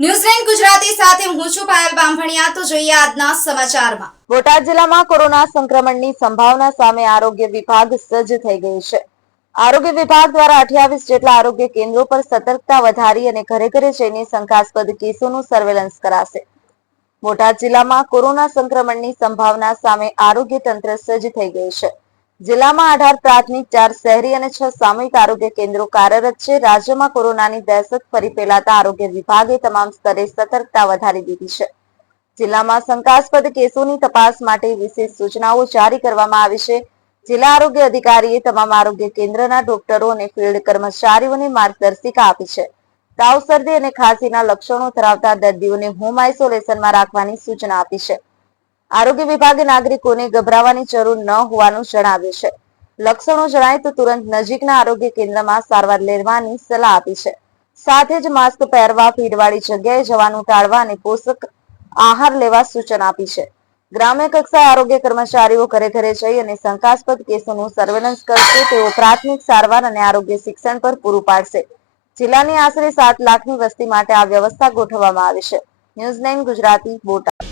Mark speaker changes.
Speaker 1: New Zealand Gujarati સાથે હું છું પાયલ બામભણિયા તો જોઈએ આજના સમાચારમાં.
Speaker 2: બોટાદ જિલ્લામાં કોરોના સંક્રમણની સંભાવના સામે આરોગ્ય વિભાગ સજ્જ થઈ ગયું છે. આરોગ્ય વિભાગ દ્વારા અઠ્યાવીસ જેટલા આરોગ્ય કેન્દ્રો પર સતર્કતા વધારી અને ઘરે ઘરે જઈને શંકાસ્પદ કેસોનું સર્વેલન્સ કરાશે. બોટાદ જિલ્લામાં કોરોના સંક્રમણની સંભાવના સામે આરોગ્ય તંત્ર સજ્જ થઈ ગયું છે. જિલ્લામાં અઢાર પ્રાથમિક, ચાર શહેરી અને છ સામૂહિક આરોગ્ય કેન્દ્રો કાર્યરત છે. રાજ્યમાં કોરોનાની દહેશત ફરી ફેલાતા આરોગ્ય વિભાગે તમામ સ્તરે સતર્કતા વધારી દીધી છે. જિલ્લામાં શંકાસ્પદ કેસોની તપાસ માટે વિશેષ સૂચનાઓ જારી કરવામાં આવી છે. જિલ્લા આરોગ્ય અધિકારીએ તમામ આરોગ્ય કેન્દ્રના ડોક્ટરો અને ફિલ્ડ કર્મચારીઓને માર્ગદર્શિકા આપી છે. તાવ, શરદી અને ખાંસીના લક્ષણો ધરાવતા દર્દીઓને હોમ આઇસોલેશનમાં રાખવાની સૂચના આપી છે. આરોગ્ય વિભાગે નાગરિકોને ગભરાવાની જરૂર ન હોવાનું જણાવ્યું છે. લક્ષણો જણાય તો તુરંત નજીકના આરોગ્ય કેન્દ્રમાં સારવાર લેવાની સલાહ આપી છે. સાથે જ માસ્ક પહેરવા, ભીડવાળી જગ્યાએ જવાનું ટાળવા અને પોષક આહાર લેવા સૂચન આપી છે. ગ્રામ્ય કક્ષાએ આરોગ્ય કર્મચારીઓ ઘરે ઘરે જઈ અને શંકાસ્પદ કેસોનું સર્વેલન્સ કરશે, તેઓ પ્રાથમિક સારવાર અને આરોગ્ય શિક્ષણ પર પૂરું પાડશે. જિલ્લાની આશરે સાત લાખની વસ્તી માટે આ વ્યવસ્થા ગોઠવવામાં આવી છે. News nine Gujarati, Botad.